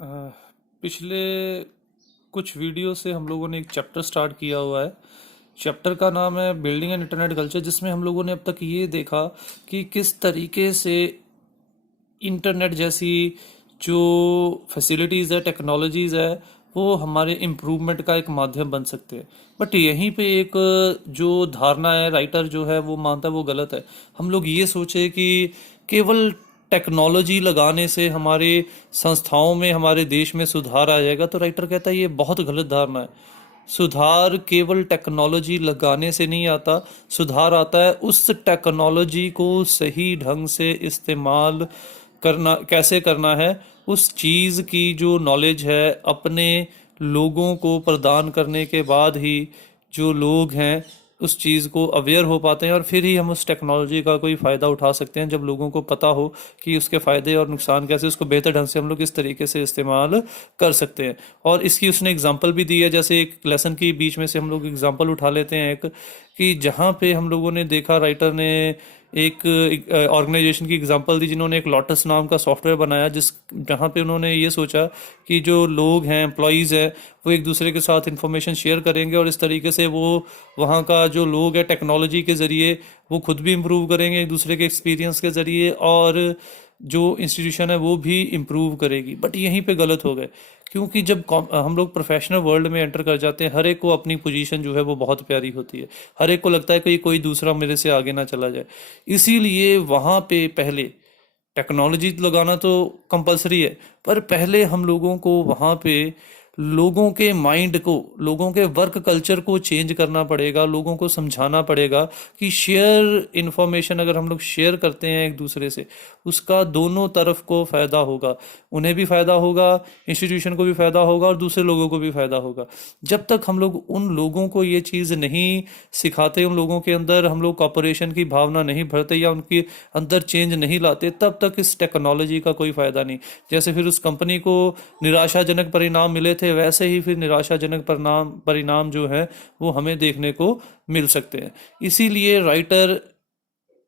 अ, पिछले कुछ वीडियो से हम लोगों ने एक चैप्टर स्टार्ट किया हुआ है। चैप्टर का नाम है बिल्डिंग एंड इंटरनेट कल्चर, जिसमें हम लोगों ने अब तक ये देखा कि किस तरीके से इंटरनेट जैसी जो फैसिलिटीज़ है, टेक्नोलॉजीज़ है, वो हमारे इम्प्रूवमेंट का एक माध्यम बन सकते हैं। बट यहीं पे एक जो धारणा है, राइटर जो है वो मानता है वो गलत है। हम लोग ये सोचे कि केवल टेक्नोलॉजी लगाने से हमारे संस्थाओं में, हमारे देश में सुधार आ जाएगा, तो राइटर कहता है ये बहुत गलत धारणा है। सुधार केवल टेक्नोलॉजी लगाने से नहीं आता। सुधार आता है उस टेक्नोलॉजी को सही ढंग से इस्तेमाल करना, कैसे करना है, उस चीज़ की जो नॉलेज है अपने लोगों को प्रदान करने के बाद ही जो लोग हैं उस चीज़ को अवेयर हो पाते हैं, और फिर ही हम उस टेक्नोलॉजी का कोई फ़ायदा उठा सकते हैं। जब लोगों को पता हो कि उसके फ़ायदे और नुकसान कैसे, उसको बेहतर ढंग से हम लोग इस तरीके से इस्तेमाल कर सकते हैं। और इसकी उसने एग्जांपल भी दी है। जैसे एक लेसन की बीच में से हम लोग एग्जांपल उठा लेते हैं एक, कि जहाँ पे हम लोगों ने देखा, राइटर ने एक ऑर्गेनाइजेशन की एग्जांपल दी जिन्होंने एक लोटस नाम का सॉफ्टवेयर बनाया, जिस जहाँ पे उन्होंने ये सोचा कि जो लोग हैं, एम्प्लॉयज़ हैं, वो एक दूसरे के साथ इंफॉर्मेशन शेयर करेंगे, और इस तरीके से वो वहाँ का जो लोग हैं टेक्नोलॉजी के ज़रिए वो खुद भी इम्प्रूव करेंगे एक दूसरे के एक्सपीरियंस के ज़रिए, और जो इंस्टीट्यूशन है वो भी इम्प्रूव करेगी। बट यहीं पे गलत हो गए, क्योंकि जब हम लोग प्रोफेशनल वर्ल्ड में एंटर कर जाते हैं, हर एक को अपनी पोजीशन जो है वो बहुत प्यारी होती है। हर एक को लगता है कि कोई दूसरा मेरे से आगे ना चला जाए। इसीलिए वहाँ पे पहले टेक्नोलॉजी लगाना तो कंपलसरी है, पर पहले हम लोगों को वहाँ पे लोगों के माइंड को, लोगों के वर्क कल्चर को चेंज करना पड़ेगा। लोगों को समझाना पड़ेगा कि शेयर इन्फॉर्मेशन अगर हम लोग शेयर करते हैं एक दूसरे से, उसका दोनों तरफ को फ़ायदा होगा। उन्हें भी फ़ायदा होगा, इंस्टीट्यूशन को भी फ़ायदा होगा, और दूसरे लोगों को भी फ़ायदा होगा। जब तक हम लोग उन लोगों को ये चीज़ नहीं सिखाते, उन लोगों के अंदर हम लोग कॉपरेशन की भावना नहीं भरते या उनके अंदर चेंज नहीं लाते, तब तक इस टेक्नोलॉजी का कोई फ़ायदा नहीं। जैसे फिर उस कंपनी को निराशाजनक परिणाम मिले थे, वैसे ही फिर निराशाजनक परिणाम परिणाम जो है वो हमें देखने को मिल सकते हैं। इसीलिए राइटर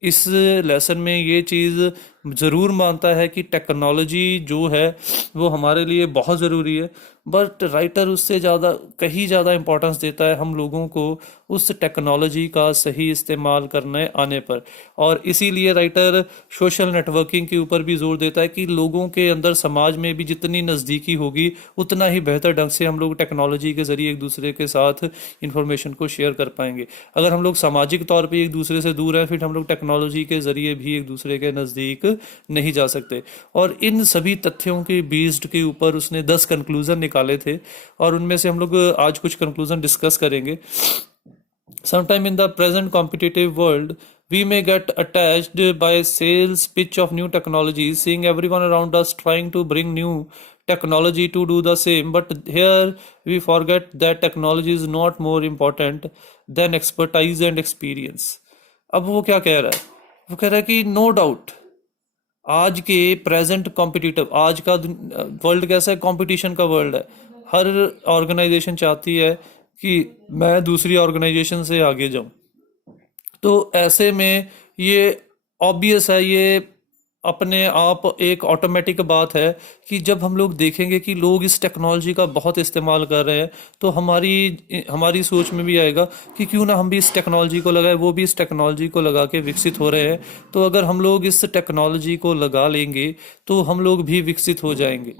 इस लेसन में ये चीज़ ज़रूर मानता है कि टेक्नोलॉजी जो है वो हमारे लिए बहुत ज़रूरी है, बट राइटर उससे ज़्यादा, कहीं ज़्यादा इम्पोर्टेंस देता है हम लोगों को उस टेक्नोलॉजी का सही इस्तेमाल करने आने पर। और इसीलिए राइटर सोशल नेटवर्किंग के ऊपर भी जोर देता है कि लोगों के अंदर, समाज में भी जितनी नज़दीकी होगी उतना ही बेहतर ढंग से हम लोग टेक्नोलॉजी के ज़रिए एक दूसरे के साथ इंफॉर्मेशन को शेयर कर पाएंगे। अगर हम लोग सामाजिक तौर पे एक दूसरे से दूर हैं, फिर हम लोग टेक्नोलॉजी के ज़रिए भी एक दूसरे के नज़दीक नहीं जा सकते। और इन सभी तथ्यों के बेस्ड के ऊपर उसने 10 कंक्लूजन निकाले थे, और उनमें से हम लोग आज कुछ कंक्लूजन डिस्कस करेंगे। Sometime in the present competitive world, we may get attached by sales pitch of new technologies, seeing everyone around us trying to bring new technology to do the same. But here we forget that technology is not more important than expertise and experience. अब वो क्या कह रहा है? वो कह रहा है कि नो डाउट आज के प्रेजेंट कॉम्पिटिटिव, आज का वर्ल्ड कैसा है, कंपटीशन का वर्ल्ड है। हर ऑर्गेनाइजेशन चाहती है कि मैं दूसरी ऑर्गेनाइजेशन से आगे जाऊं। तो ऐसे में ये ऑब्वियस है, ये अपने आप एक ऑटोमेटिक बात है कि जब हम लोग देखेंगे कि लोग इस टेक्नोलॉजी का बहुत इस्तेमाल कर रहे हैं, तो हमारी हमारी सोच में भी आएगा कि क्यों ना हम भी इस टेक्नोलॉजी को लगाए, वो भी इस टेक्नोलॉजी को लगा के विकसित हो रहे हैं। तो अगर हम लोग इस टेक्नोलॉजी को लगा लेंगे तो हम लोग भी विकसित हो जाएंगे।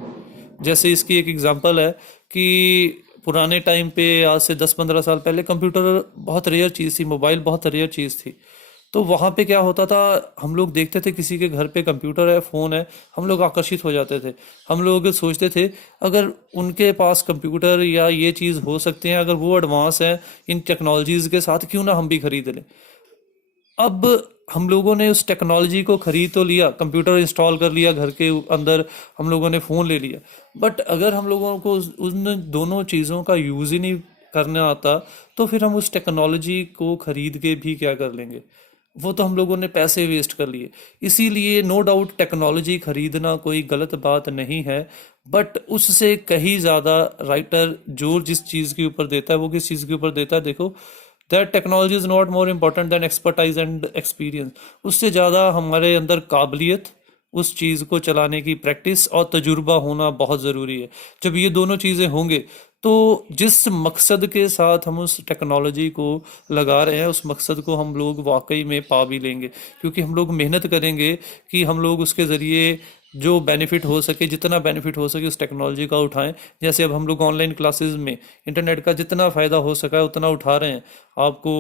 जैसे इसकी एक एग्जांपल है कि पुराने टाइम पे, आज से 10-15 साल पहले, कंप्यूटर बहुत रेयर चीज़ थी, मोबाइल बहुत रेयर चीज़ थी। तो वहाँ पे क्या होता था, हम लोग देखते थे किसी के घर पे कंप्यूटर है, फ़ोन है, हम लोग आकर्षित हो जाते थे। हम लोग सोचते थे अगर उनके पास कंप्यूटर या ये चीज़ हो सकते हैं, अगर वो एडवांस हैं इन टेक्नोलॉजीज़ के साथ, क्यों ना हम भी खरीद लें। अब हम लोगों ने उस टेक्नोलॉजी को खरीद तो लिया, कंप्यूटर इंस्टॉल कर लिया घर के अंदर, हम लोगों ने फ़ोन ले लिया, बट अगर हम लोगों को उन दोनों चीज़ों का यूज़ ही नहीं करना आता, तो फिर हम उस टेक्नोलॉजी को खरीद के भी क्या कर लेंगे। वो तो हम लोगों ने पैसे वेस्ट कर लिए। इसीलिए नो डाउट टेक्नोलॉजी खरीदना कोई गलत बात नहीं है, बट उससे कहीं ज़्यादा राइटर जोर जिस चीज़ के ऊपर देता है, वो किस चीज़ के ऊपर देता है, देखो, that technology is not more important than expertise and experience. उससे ज़्यादा हमारे अंदर काबिलियत उस चीज़ को चलाने की प्रैक्टिस और तजुर्बा होना बहुत ज़रूरी है। जब ये दोनों चीज़ें होंगे तो जिस मकसद के साथ हम उस टेक्नोलॉजी को लगा रहे हैं उस मकसद को हम लोग वाकई में पा भी लेंगे, क्योंकि हम लोग मेहनत करेंगे कि हम लोग उसके ज़रिए जो बेनिफिट हो सके, जितना बेनिफिट हो सके उस टेक्नोलॉजी का उठाएं। जैसे अब हम लोग ऑनलाइन क्लासेस में इंटरनेट का जितना फ़ायदा हो सका है उतना उठा रहे हैं। आपको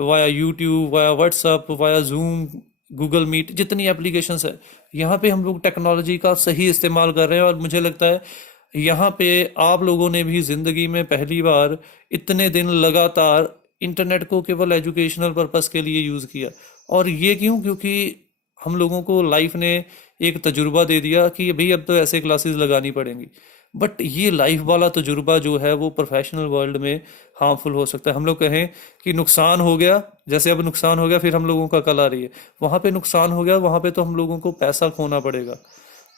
via YouTube, via WhatsApp, via Zoom, Google Meet, जितनी एप्लीकेशंस है, यहाँ पे हम लोग टेक्नोलॉजी का सही इस्तेमाल कर रहे हैं। और मुझे लगता है यहाँ पे आप लोगों ने भी ज़िंदगी में पहली बार इतने दिन लगातार इंटरनेट को केवल एजुकेशनल पर्पस के लिए यूज़ किया। और ये क्यों? क्योंकि हम लोगों को लाइफ ने एक तजुर्बा दे दिया कि भाई अब तो ऐसे क्लासेस लगानी पड़ेंगी। बट ये लाइफ वाला तजुर्बा जो है वो प्रोफेशनल वर्ल्ड में हार्मफुल हो सकता है। हम लोग कहें कि नुकसान हो गया, जैसे अब नुकसान हो गया, फिर हम लोगों का कल आ रही है, वहाँ पे नुकसान हो गया, वहाँ पे तो हम लोगों को पैसा खोना पड़ेगा,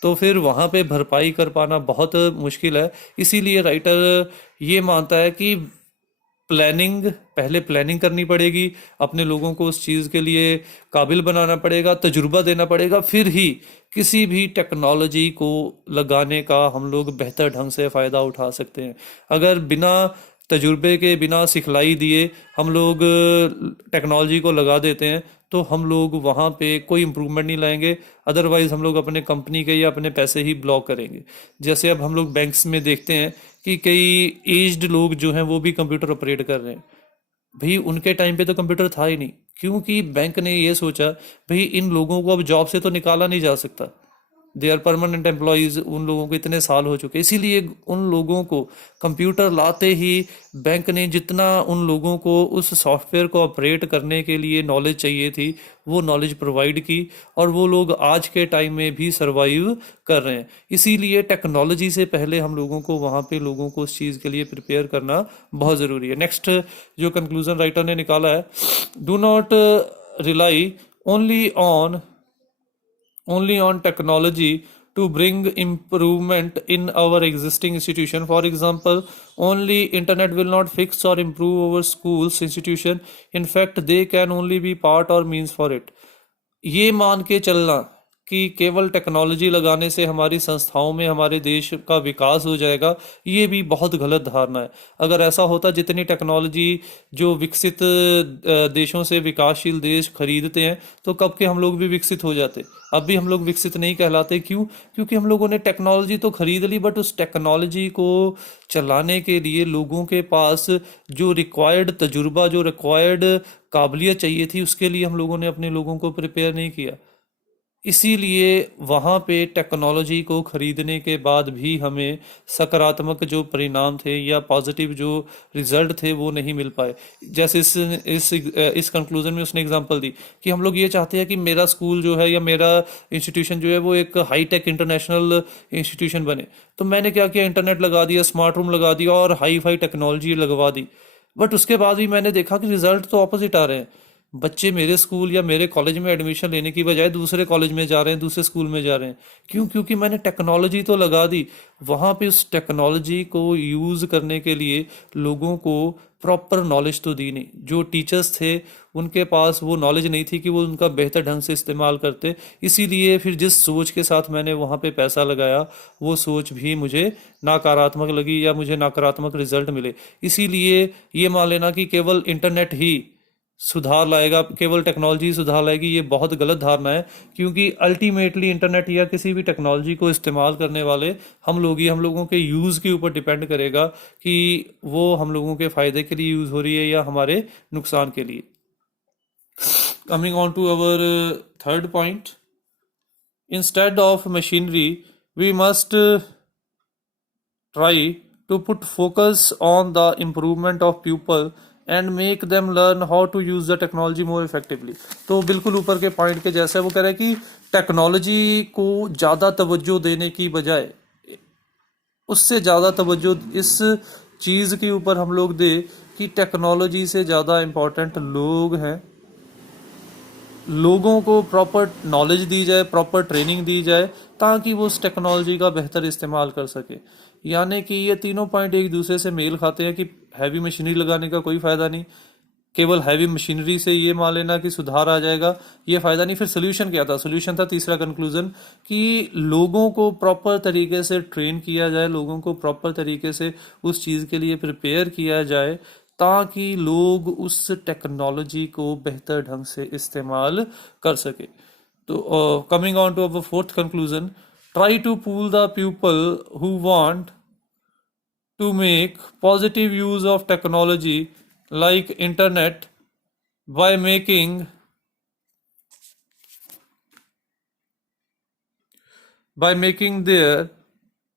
तो फिर वहाँ पे भरपाई कर पाना बहुत मुश्किल है। इसीलिए राइटर ये मानता है कि प्लानिंग, पहले प्लानिंग करनी पड़ेगी, अपने लोगों को उस चीज़ के लिए काबिल बनाना पड़ेगा, तजुर्बा देना पड़ेगा, फिर ही किसी भी टेक्नोलॉजी को लगाने का हम लोग बेहतर ढंग से फ़ायदा उठा सकते हैं। अगर बिना तजुर्बे के, बिना सिखलाई दिए हम लोग टेक्नोलॉजी को लगा देते हैं तो हम लोग वहाँ पे कोई इम्प्रूवमेंट नहीं लाएंगे। अदरवाइज हम लोग अपने कंपनी के या अपने पैसे ही ब्लॉक करेंगे। जैसे अब हम लोग बैंक्स में देखते हैं कि कई एज्ड लोग जो हैं वो भी कंप्यूटर ऑपरेट कर रहे हैं। भाई उनके टाइम पे तो कंप्यूटर था ही नहीं, क्योंकि बैंक ने ये सोचा भाई इन लोगों को अब जॉब से तो निकाला नहीं जा सकता, दे आर परमानेंट एम्प्लॉयज़, उन लोगों को इतने साल हो चुके, इसीलिए उन लोगों को कंप्यूटर लाते ही बैंक ने जितना उन लोगों को उस सॉफ्टवेयर को ऑपरेट करने के लिए नॉलेज चाहिए थी वो नॉलेज प्रोवाइड की, और वो लोग आज के टाइम में भी सरवाइव कर रहे हैं। इसीलिए टेक्नोलॉजी से पहले हम लोगों को वहाँ पे लोगों को उस चीज़ के लिए प्रिपेयर करना बहुत ज़रूरी है। नेक्स्ट जो कंक्लूजन राइटर ने निकाला है, do not rely only on technology to bring improvement in our existing institution. For example, only internet will not fix or improve our schools institution. In fact, they can only be part or means for it. ये मान के चलना कि केवल technology लगाने से हमारी संस्थाओं में हमारे देश का विकास हो जाएगा, ये भी बहुत गलत धारणा है। अगर ऐसा होता, जितनी टेक्नोलॉजी जो विकसित देशों से विकासशील देश खरीदते हैं, तो कब के हम लोग भी विकसित हो जाते। अब भी हम लोग विकसित नहीं कहलाते। क्यों? क्योंकि हम लोगों ने टेक्नोलॉजी तो खरीद ली, बट उस टेक्नोलॉजी को चलाने के लिए लोगों के पास जो रिक्वायर्ड तजुर्बा, जो रिक्वायर्ड काबिलियत चाहिए थी, उसके लिए हम लोगों ने अपने लोगों को प्रिपेयर नहीं किया। इसीलिए वहाँ पे टेक्नोलॉजी को खरीदने के बाद भी हमें सकारात्मक जो परिणाम थे या पॉजिटिव जो रिजल्ट थे वो नहीं मिल पाए। जैसे इस कंक्लूजन में उसने एग्जांपल दी कि हम लोग ये चाहते हैं कि मेरा स्कूल जो है या मेरा इंस्टीट्यूशन जो है वो एक हाई टेक इंटरनेशनल इंस्टीट्यूशन बने। तो मैंने क्या किया, इंटरनेट लगा दिया, स्मार्ट रूम लगा दिया और हाई फाई टेक्नोलॉजी लगवा दी। बट उसके बाद भी मैंने देखा कि रिजल्ट तो ऑपोजिट आ रहे हैं। बच्चे मेरे स्कूल या मेरे कॉलेज में एडमिशन लेने की बजाय दूसरे कॉलेज में जा रहे हैं, दूसरे स्कूल में जा रहे हैं। क्यों? क्योंकि मैंने टेक्नोलॉजी तो लगा दी, वहाँ पे उस टेक्नोलॉजी को यूज़ करने के लिए लोगों को प्रॉपर नॉलेज तो दी नहीं। जो टीचर्स थे उनके पास वो नॉलेज नहीं थी कि वो उनका बेहतर ढंग से इस्तेमाल करते। इसीलिए फिर जिस सोच के साथ मैंने वहाँ पे पैसा लगाया वो सोच भी मुझे नकारात्मक लगी या मुझे नकारात्मक रिजल्ट मिले। इसीलिए ये मान लेना कि केवल इंटरनेट ही सुधार लाएगा, केवल टेक्नोलॉजी सुधार लाएगी, ये बहुत गलत धारणा है। क्योंकि अल्टीमेटली इंटरनेट या किसी भी टेक्नोलॉजी को इस्तेमाल करने वाले हम लोग ही, हम लोगों के यूज़ के ऊपर डिपेंड करेगा कि वो हम लोगों के फ़ायदे के लिए यूज़ हो रही है या हमारे नुकसान के लिए। Coming on to our third point, instead of machinery we must try to put focus on the improvement of pupil and make them learn how to use the technology more effectively। तो बिल्कुल ऊपर के point के जैसे वो कह रहा है कि टेक्नोलॉजी को ज़्यादा तवज्जो देने की बजाय उससे ज़्यादा तवज्जो इस चीज़ के ऊपर हम लोग दे कि टेक्नोलॉजी से ज़्यादा इम्पोर्टेंट लोग हैं। लोगों को प्रॉपर नॉलेज दी जाए, प्रॉपर ट्रेनिंग दी जाए, ताकि वो उस टेक्नोलॉजी का बेहतर इस्तेमाल कर सके। यानी कि ये तीनों पॉइंट एक दूसरे से मेल खाते हैं कि हैवी मशीनरी लगाने का कोई फ़ायदा नहीं, केवल हैवी मशीनरी से ये मान लेना कि सुधार आ जाएगा, ये फायदा नहीं। फिर सोल्यूशन क्या था? सोल्यूशन था तीसरा कंक्लूजन, कि लोगों को प्रॉपर तरीके से ट्रेन किया जाए, लोगों को प्रॉपर तरीके से उस चीज़ के लिए प्रिपेयर किया जाए, ताकि लोग उस टेक्नोलॉजी को बेहतर ढंग से इस्तेमाल कर सके। तो coming on to our fourth conclusion, try to pull the people who want to make positive use of technology like internet by making their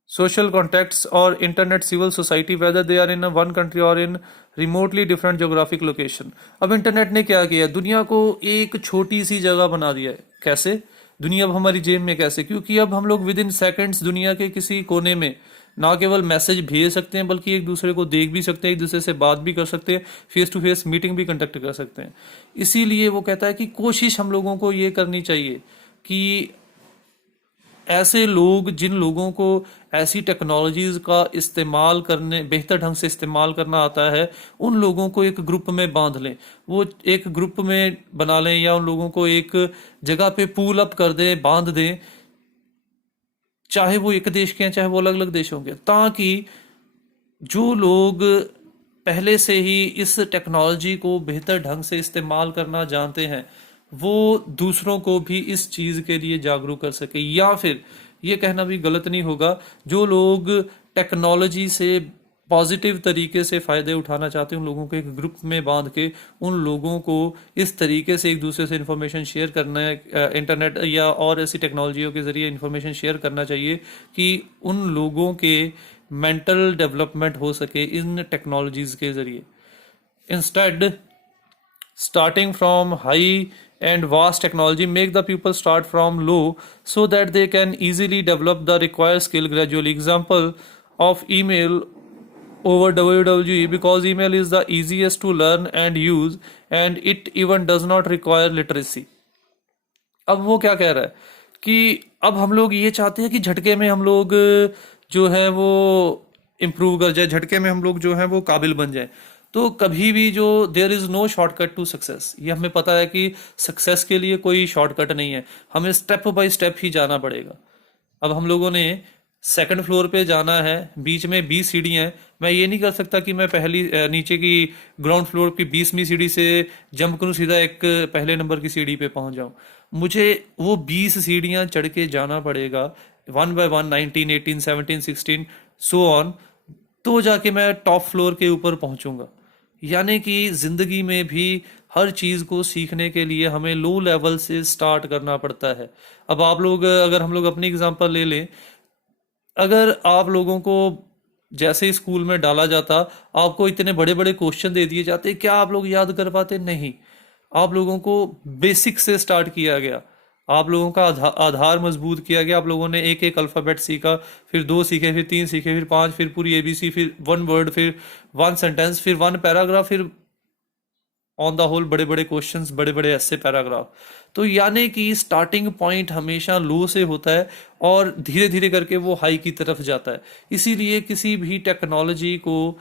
social contacts or internet civil society, whether they are in a one country or in remotely different geographic location। अब internet ने क्या किया? दुनिया को एक छोटी सी जगह बना दिया है। कैसे? दुनिया अब हमारी जेब में। कैसे? क्योंकि अब हम लोग विद इन सेकेंड्स दुनिया के किसी कोने में ना केवल मैसेज भेज सकते हैं, बल्कि एक दूसरे को देख भी सकते हैं, एक दूसरे से बात भी कर सकते हैं, फेस टू फेस मीटिंग भी कंडक्ट कर सकते हैं। इसीलिए वो कहता है कि कोशिश हम लोगों को ये करनी चाहिए कि ऐसे लोग, जिन लोगों को ऐसी टेक्नोलॉजीज का इस्तेमाल करने, बेहतर ढंग से इस्तेमाल करना आता है, उन लोगों को एक ग्रुप में बांध लें, वो एक ग्रुप में बना लें, या उन लोगों को एक जगह पे पूल अप कर दें, बांध दें, चाहे वो एक देश के हैं चाहे वो अलग अलग देशों के, ताकि जो लोग पहले से ही इस टेक्नोलॉजी को बेहतर ढंग से इस्तेमाल करना जानते हैं, वो दूसरों को भी इस चीज़ के लिए जागरूक कर सके। या फिर ये कहना भी गलत नहीं होगा, जो लोग टेक्नोलॉजी से पॉजिटिव तरीके से फ़ायदे उठाना चाहते हैं, उन लोगों को एक ग्रुप में बांध के उन लोगों को इस तरीके से एक दूसरे से इन्फॉर्मेशन शेयर करना है, इंटरनेट या और ऐसी टेक्नोलॉजियों के ज़रिए इन्फॉर्मेशन शेयर करना चाहिए, कि उन लोगों के मेंटल डेवलपमेंट हो सके इन टेक्नोलॉजीज़ के ज़रिए। Instead starting from high and vast technology, make the people start from low so that they can easily develop the required skill gradually. Example of email over WWE, because email is the easiest to learn and use, and it even does not require literacy। अब वो क्या कह रहा है कि अब हम लोग ये चाहते हैं कि झटके में हम लोग जो है वो इम्प्रूव कर जाए, झटके में हम लोग जो है वो काबिल बन जाए। तो कभी भी जो there is no shortcut to success, ये हमें पता है कि सक्सेस के लिए कोई शॉर्टकट नहीं है, हमें स्टेप बाय स्टेप ही जाना पड़ेगा। अब हम लोगों ने सेकंड फ्लोर पे जाना है, बीच में 20 सीढ़ियाँ हैं, मैं ये नहीं कर सकता कि मैं नीचे की ग्राउंड फ्लोर की 20वीं सीढ़ी से जंप करूँ सीधा एक पहले नंबर की सीढ़ी पे पहुंच जाऊं। मुझे वो 20 सीढ़ियाँ चढ़ के जाना पड़ेगा, 1 बाय 1, 19, 18, 17, 16 सो ऑन, तो जाके मैं टॉप फ्लोर के ऊपर पहुंचूंगा। यानी कि जिंदगी में भी हर चीज़ को सीखने के लिए हमें लो लेवल से स्टार्ट करना पड़ता है। अब आप लोग, अगर हम लोग अपनी एग्जांपल ले लें, अगर आप लोगों को जैसे ही स्कूल में डाला जाता, आपको इतने बड़े बड़े क्वेश्चन दे दिए जाते, क्या आप लोग याद कर पाते? नहीं। आप लोगों को बेसिक से स्टार्ट किया गया, आप लोगों का आधार मजबूत किया गया। आप लोगों ने एक एक अल्फ़ाबेट सीखा, फिर 2 सीखे, फिर 3 सीखे, फिर 5, फिर पूरी एबीसी, फिर 1 वर्ड, फिर 1 सेंटेंस, फिर 1 पैराग्राफ, फिर ऑन द होल बड़े बड़े क्वेश्चंस, बड़े बड़े ऐसे पैराग्राफ। तो यानी कि स्टार्टिंग पॉइंट हमेशा लो से होता है और धीरे धीरे करके वो हाई की तरफ जाता है। इसीलिए किसी भी टेक्नोलॉजी को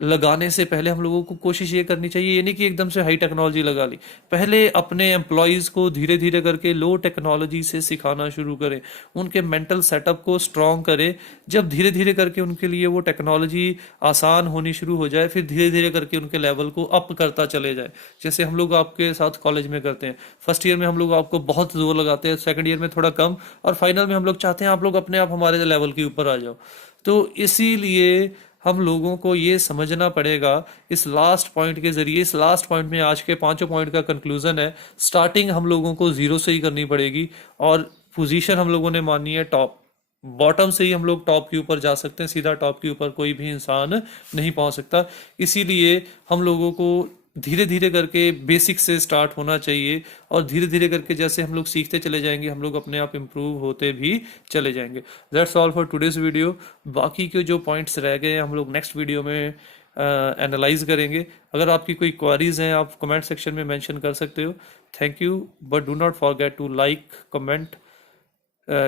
लगाने से पहले हम लोगों को कोशिश ये करनी चाहिए, ये नहीं कि एकदम से हाई टेक्नोलॉजी लगा ली, पहले अपने एम्प्लॉयज़ को धीरे धीरे करके लो टेक्नोलॉजी से सिखाना शुरू करें, उनके मेंटल सेटअप को स्ट्रॉन्ग करें। जब धीरे धीरे करके उनके लिए वो टेक्नोलॉजी आसान होनी शुरू हो जाए, फिर धीरे धीरे करके उनके लेवल को अप करता चले जाए। जैसे हम लोग आपके साथ कॉलेज में करते हैं, फर्स्ट ईयर में हम लोग आपको बहुत जोर लगाते हैं, सेकेंड ईयर में थोड़ा कम, और फाइनल में हम लोग चाहते हैं आप लोग अपने आप हमारे लेवल के ऊपर आ जाओ। तो इसीलिए हम लोगों को ये समझना पड़ेगा इस लास्ट पॉइंट के जरिए। इस लास्ट पॉइंट में आज के 5 पॉइंट का कंक्लूजन है, स्टार्टिंग हम लोगों को जीरो से ही करनी पड़ेगी, और पोजीशन हम लोगों ने माननी है टॉप। बॉटम से ही हम लोग टॉप के ऊपर जा सकते हैं, सीधा टॉप के ऊपर कोई भी इंसान नहीं पहुंच सकता। इसीलिए हम लोगों को धीरे धीरे करके बेसिक से स्टार्ट होना चाहिए, और धीरे धीरे करके जैसे हम लोग सीखते चले जाएंगे, हम लोग अपने आप इम्प्रूव होते भी चले जाएंगे। That's all for today's video. बाकी के जो पॉइंट्स रह गए हम लोग नेक्स्ट वीडियो में एनालाइज करेंगे। अगर आपकी कोई क्वारीज हैं आप कमेंट सेक्शन में मेंशन कर सकते हो। Thank you, but do not forget to like, comment,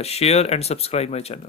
share and subscribe my channel.